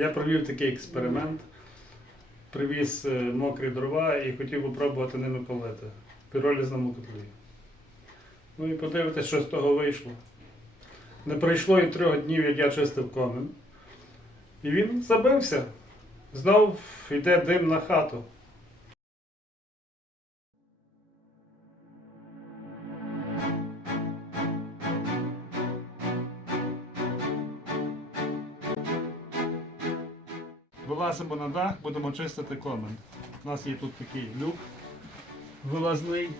Я провів такий експеримент. Привіз е, мокрі дрова і хотів попробувати ними палити в піролізному котлі. Ну і подивитися, що з того вийшло. Не пройшло і трьох днів, як я чистив комин. І він забився. Знов йде дим на хату. Вилазимо на дах, будемо чистити комин. У нас є тут такий люк вилазний.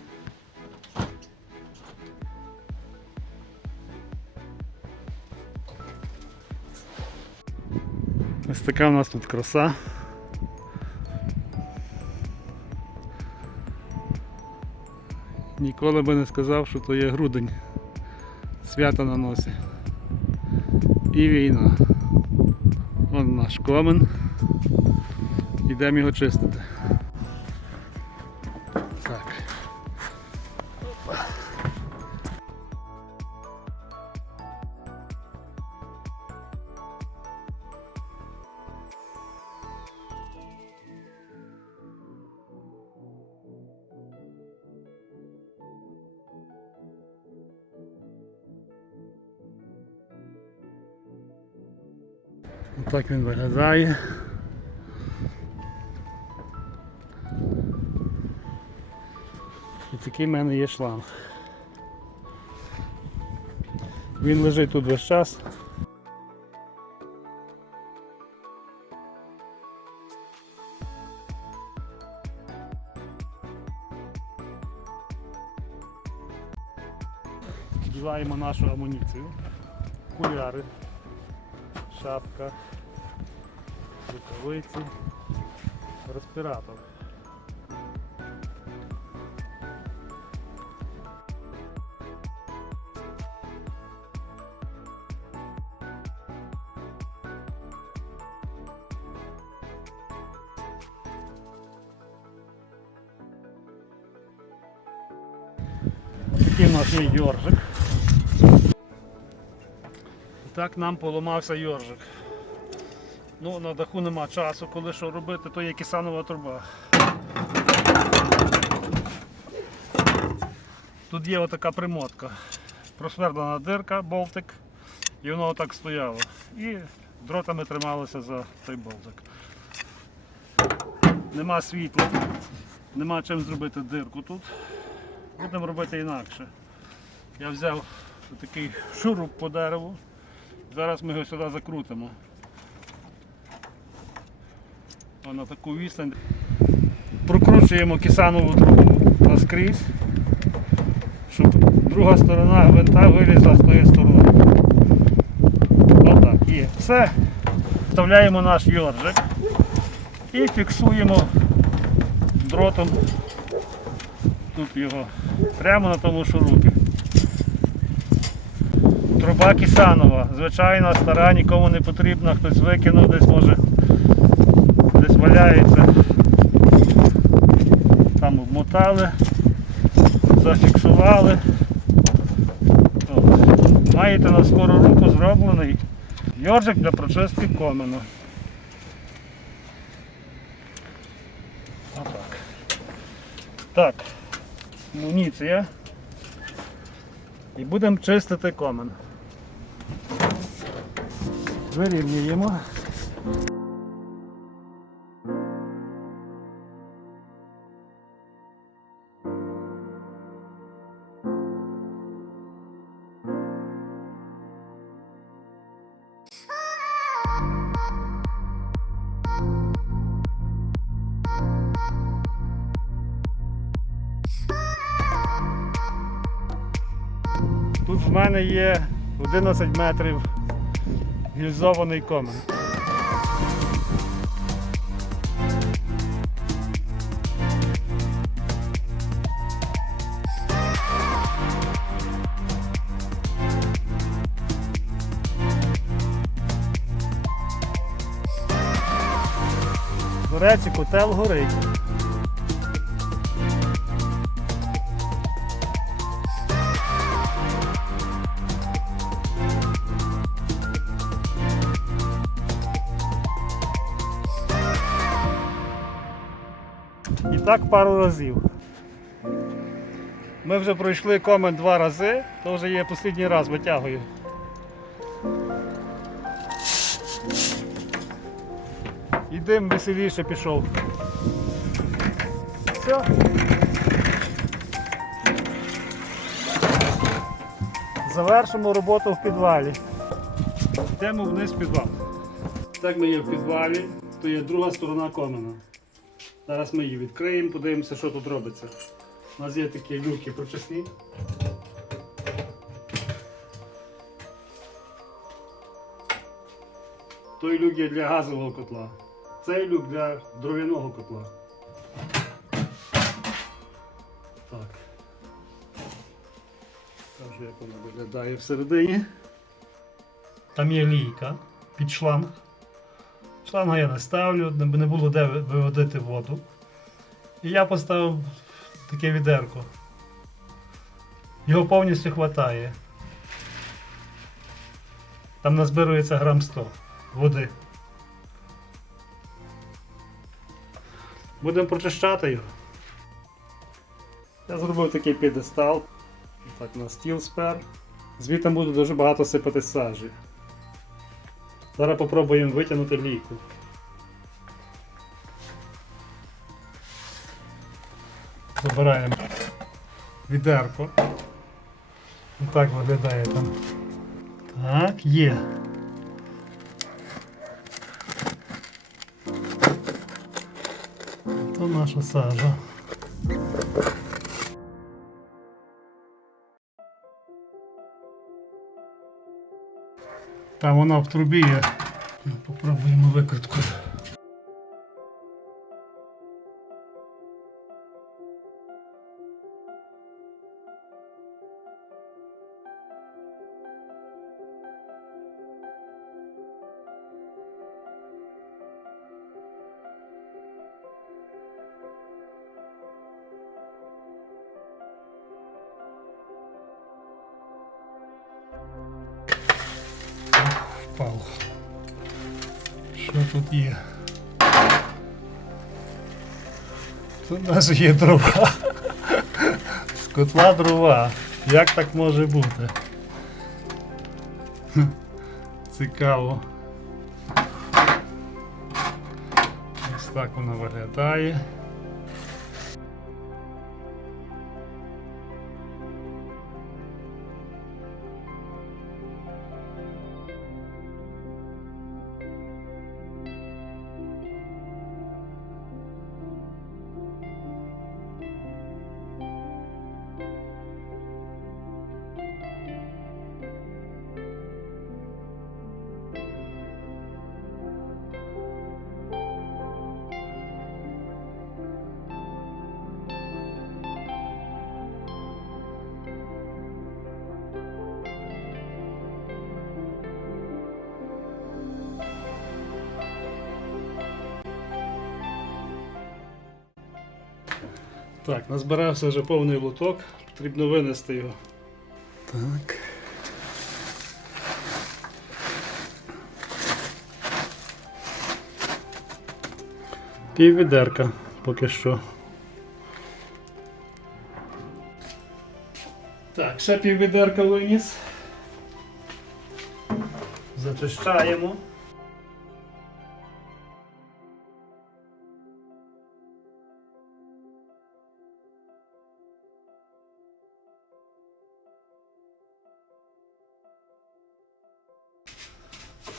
Ось така у нас тут краса. Ніколи би не сказав, що то є грудень. Свято на носі. І війна. Наш комен. Йдемо його чистити. Так він виглядає. І такий в мене є шланг. Він лежить тут весь час. Вдіваємо нашу амуніцію, окуляри, шапка, рукавиці, респіратор. Такий нас є йоржик. Так нам поламався йоржик. Ну, на даху нема часу, коли що робити, то є кисанова труба. Тут є отака примотка. Просвердлена дирка, болтик, і воно отак стояло. І дротами трималося за той болтик. Нема світла, нема чим зробити дирку тут. Будемо робити інакше. Я взяв такий шуруп по дереву. Зараз ми його сюди закрутимо. А на таку відстань. Прокручуємо кисанову трубу наскрізь, щоб друга сторона гвинта вилізла з тої сторони. Отак, є. Все. Вставляємо наш йоржик і фіксуємо дротом тут його прямо на тому шурупі. Труба кисанова, звичайна, стара, нікому не потрібна, хтось викинув, десь може валяється. Там обмотали, зафіксували. От. Маєте на скору руку зроблений йоржик для прочистки комину. Отак. Так, амуніція. І будемо чистити комен. Вирівнюємо. В мене є 11 метрів гільзований комен. До речі, котел горить. Так пару разів. Ми вже пройшли комен два рази, то вже є останній раз витягую. І дим веселіше пішов. Все. Завершимо роботу в підвалі. Йдемо вниз в підвал. Так ми є в підвалі, то є друга сторона комина. Зараз ми її відкриємо, подивимося, що тут робиться. У нас є такі люки прочисні. Той люк є для газового котла. Цей люк для дров'яного котла. Так. Кажу, як вона виглядає всередині. Там є лійка під шланг. Шланга я не ставлю, не не було де виводити воду. І я поставив таке відерко. Його повністю вистачає. Там назбирується грам 100 води. Будемо прочищати його. Я зробив такий підестал. Так, на стіл спер. Звідти буде дуже багато сипати сажі. Зараз попробуємо витягнути лійку. Забираємо відерко. Так виглядає там. Так, є. То наша сажа. Там вона в трубі є. Ну, Попробуємо викрутку. Тут є? Тут навіть є дрова. З котла дрова. Як так може бути? Цікаво. Ось так воно виглядає. Так, назбирався вже повний лоток, потрібно винести його. Так. Пів відерка поки що. Так, ще пів відерка виніс. Зачищаємо.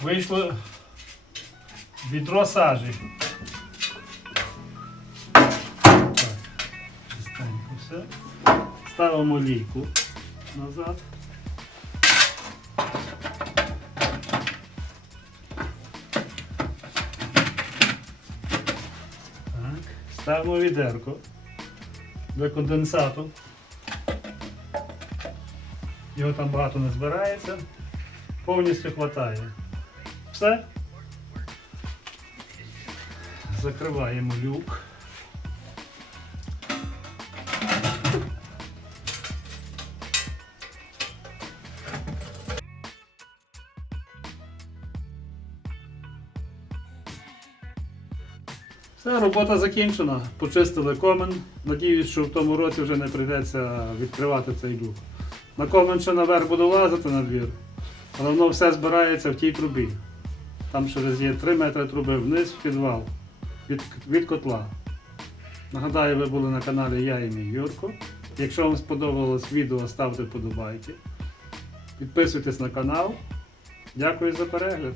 Вийшло відро сажі. Так, все. Ставимо лійку назад. Так. Ставимо відерко для конденсату. Його там багато не збирається. Повністю хватає. Все. Закриваємо люк. Все, робота закінчена. Почистили комен. Надіюсь, що в тому році вже не прийдеться відкривати цей люк. На комен ще наверх буду лазити на двір, але воно все збирається в тій трубі. Там через є 3 метри труби вниз в підвал від, від котла. Нагадаю, ви були на каналі Я і мій Юрко. Якщо вам сподобалось відео, ставте подобайки. Підписуйтесь на канал. Дякую за перегляд.